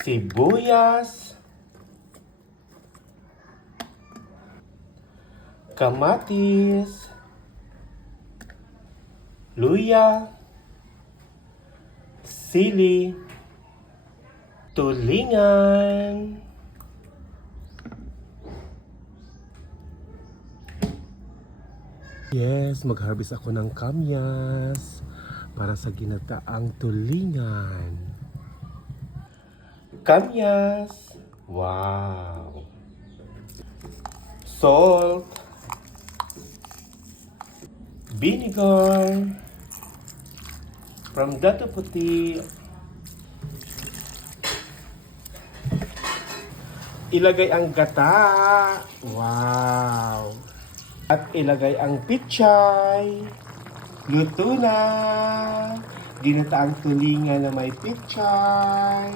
sibuyas, kamatis, luya, sili, tulingan, yes, mag-harvest ako ng kamyas para sa ginataang tulingan. Kamyas, wow. Salt, vinegar, from Dato Puti. Ilagay ang gata, wow. At ilagay ang pichay. Luto na! Ginataang tulingan na may pichay.